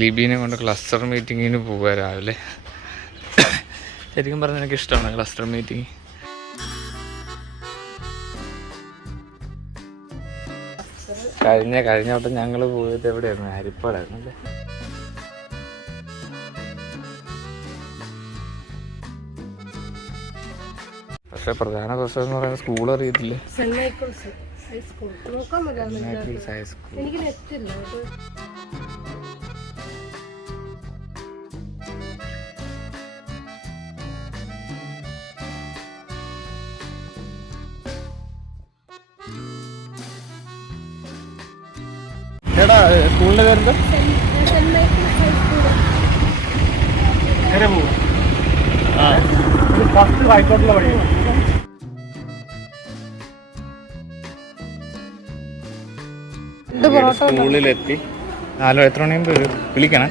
ലിബീനെ കൊണ്ട് ക്ലസ്റ്റർ മീറ്റിങ്ങിന് പോവുക രാവിലെ. ശരിക്കും പറഞ്ഞാൽ എനിക്ക് ഇഷ്ടമാണ് ക്ലസ്റ്റർ മീറ്റിംഗ് കഴിഞ്ഞ കഴിഞ്ഞ വട്ടം ഞങ്ങൾ പോയത് എവിടെയായിരുന്നു? ഹരിപ്പാടായിരുന്നു അല്ലേ? പക്ഷെ പ്രധാന പ്രശ്നം എന്ന് പറയുന്നത് സ്കൂൾ അറിയത്തില്ലേ? സെന്റ് മൈക്കിൾസ് ഹൈസ്കൂൾ നോക്കാൻ എനിക്ക് നെറ്റ് ഇല്ല. എടാ സ്കൂളിന്റെ പേരെന്താ? ഫസ്റ്റ് റൈറ്റോട്ടുള്ള വഴി സ്കൂളിലെത്തി. നാലോ എത്ര മണിയും വിളിക്കണേ.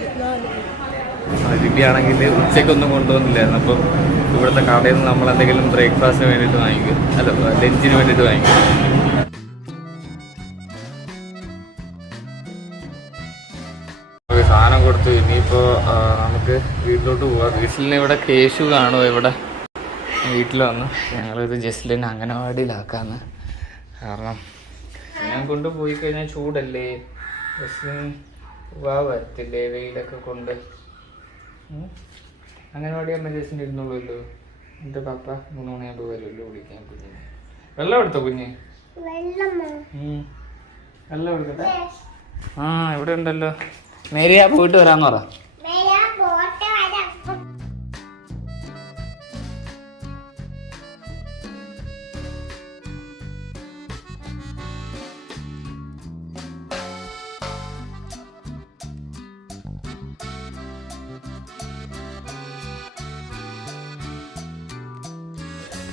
ദിവ്യാണെങ്കിൽ ഉച്ചയ്ക്കൊന്നും കൊണ്ടുവന്നില്ലായിരുന്നു. അപ്പം ഇവിടുത്തെ കടയിൽ നിന്ന് നമ്മൾ എന്തെങ്കിലും ബ്രേക്ക്ഫാസ്റ്റിന് വേണ്ടിയിട്ട് വാങ്ങിക്കും. അല്ല ലഞ്ചിന് വേണ്ടിയിട്ട് വാങ്ങിക്കും. സാധനം കൊടുത്തു ഇനിയിപ്പോൾ നമുക്ക് വീട്ടിലോട്ട് പോവാം. വീട്ടിലിന് ഇവിടെ കേശു കാണുമോ ഇവിടെ? വീട്ടിൽ വന്ന്. ഞങ്ങളിത് ജസ്റ്റിലിനെ അംഗനവാടിയിലാക്കാന്ന്. കാരണം ഞാൻ കൊണ്ടുപോയി കഴിഞ്ഞാൽ ചൂടല്ലേ? ജസ്റ്റിൻ വാ വരത്തില്ലേ? വെയിലൊക്കെ കൊണ്ട്. അംഗനവാടി അമ്മ ജസ്റ്റിന് ഇരുന്നുള്ളൂല്ലോ എന്റെ പാപ്പ മൂന്ന് മണിയാകുമ്പോൾ വരുമല്ലോ വിളിക്കാൻ കുഞ്ഞിനെ. വെള്ളം എടുത്തോ കുഞ്ഞ്. വെള്ളം എടുക്കട്ടെ? ആ ഇവിടെ ഉണ്ടല്ലോ. മേരിയാ പോയിട്ട് വരാന്ന് പറ.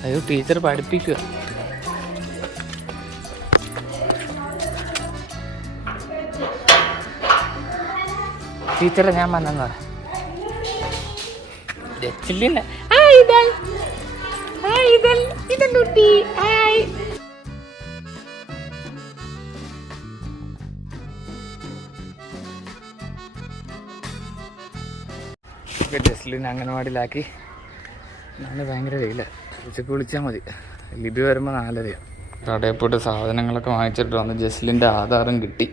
അയ്യോ ടീച്ചർ പഠിപ്പിക്കുക ടീച്ചറെ ഞാൻ വന്നെന്ന് പറ രച്ചിലിന് ഹായ് ഇതൽ ഹായ് ഇതൽ ഇതൽ കുട്ടി. ഹായ്. ജസ്ലിൻ അംഗനവാടിയിലാക്കി. നല്ല ഭയങ്കര വെയില. ഉച്ചയ്ക്ക് വിളിച്ചാൽ മതി. ലിബി വരുമ്പോൾ നാലരയാണ് കടയിൽ പോയിട്ട് സാധനങ്ങളൊക്കെ വാങ്ങിച്ചിട്ട് വന്ന് ജസ്ലിന്റെ ആധാരം കിട്ടി.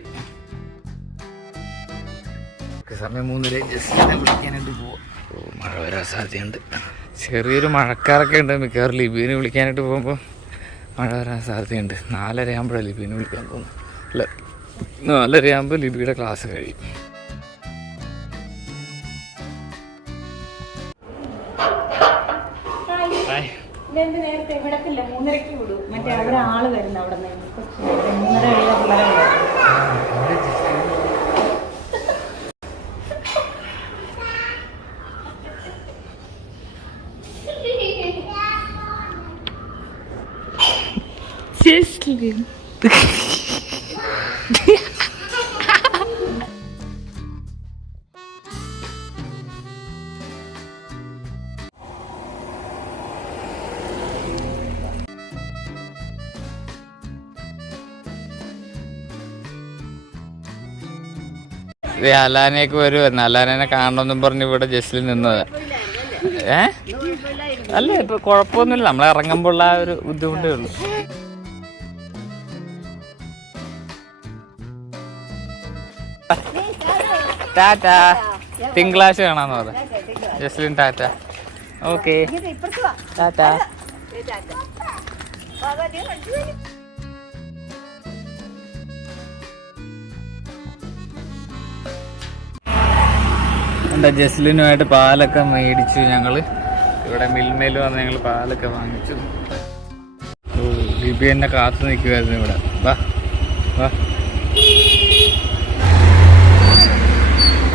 സമയം മൂന്നര ജസ്റ്റ് വിളിക്കാനായിട്ട് പോവാം. ഓ മഴ വരാൻ സാധ്യതയുണ്ട്. ചെറിയൊരു മഴക്കാരൊക്കെ ഉണ്ട്. മിക്കവാറും ലിബീനെ വിളിക്കാനായിട്ട് പോകുമ്പോൾ മഴ വരാൻ സാധ്യതയുണ്ട്. നാലര ആകുമ്പോഴാണ് ലിബീനെ വിളിക്കാൻ പോകുന്നത്. അല്ല നാലര ആകുമ്പോൾ ലിബിയുടെ ക്ലാസ് കഴിയും. മൂന്നരക്ക് വിടും. മറ്റേ അവിടെ ആൾ വരുന്ന അവിടെ നിന്ന് മൂന്നര കഴിയുന്ന പിള്ളേരെ ഇത് അലാനയൊക്കെ വരുമായിരുന്നു അലാനെ കാണണമെന്നും പറഞ്ഞ് ഇവിടെ ജസ്റ്റിൽ നിന്നത്. ഏ? അല്ല ഇപ്പൊ കുഴപ്പമൊന്നുമില്ല. നമ്മൾ ഇറങ്ങുമ്പോൾ ആ ഒരു ബുദ്ധിമുട്ടേ ഉള്ളൂ. ടാറ്റ. തിങ്കളാഴ്ച കാണാന്ന് പറഞ്ഞു ജസ്ലിൻ ടാറ്റ. ഓക്കെ ടാറ്റ. എന്താ ജസ്ലിനുമായിട്ട് പാലൊക്കെ മേടിച്ചു ഞങ്ങൾ? ഇവിടെ മിൽമയിൽ വന്ന് ഞങ്ങൾ പാലൊക്കെ വാങ്ങിച്ചു. ബിബി എന്നെ കാത്തു നിൽക്കുമായിരുന്നു ഇവിടെ. വാ വാ.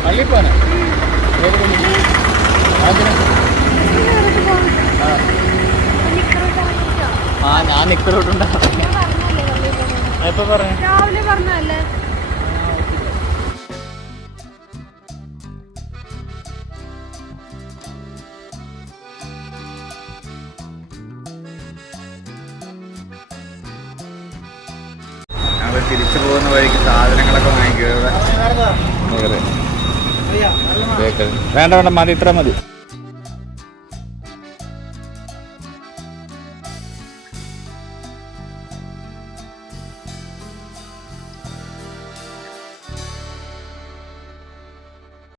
പള്ളിപ്പോനെ. ആ ഞാൻ നിക്കറോട്ടുണ്ടാ എപ്പോ പറഞ്ഞു? രാവിലെ പറഞ്ഞല്ലേ ഞങ്ങൾ തിരിച്ചു പോകുന്ന വഴിക്ക് സാധനങ്ങളൊക്കെ വാങ്ങിക്കുക വേണ്ട വേണ്ട മതി ഇത്ര മതി.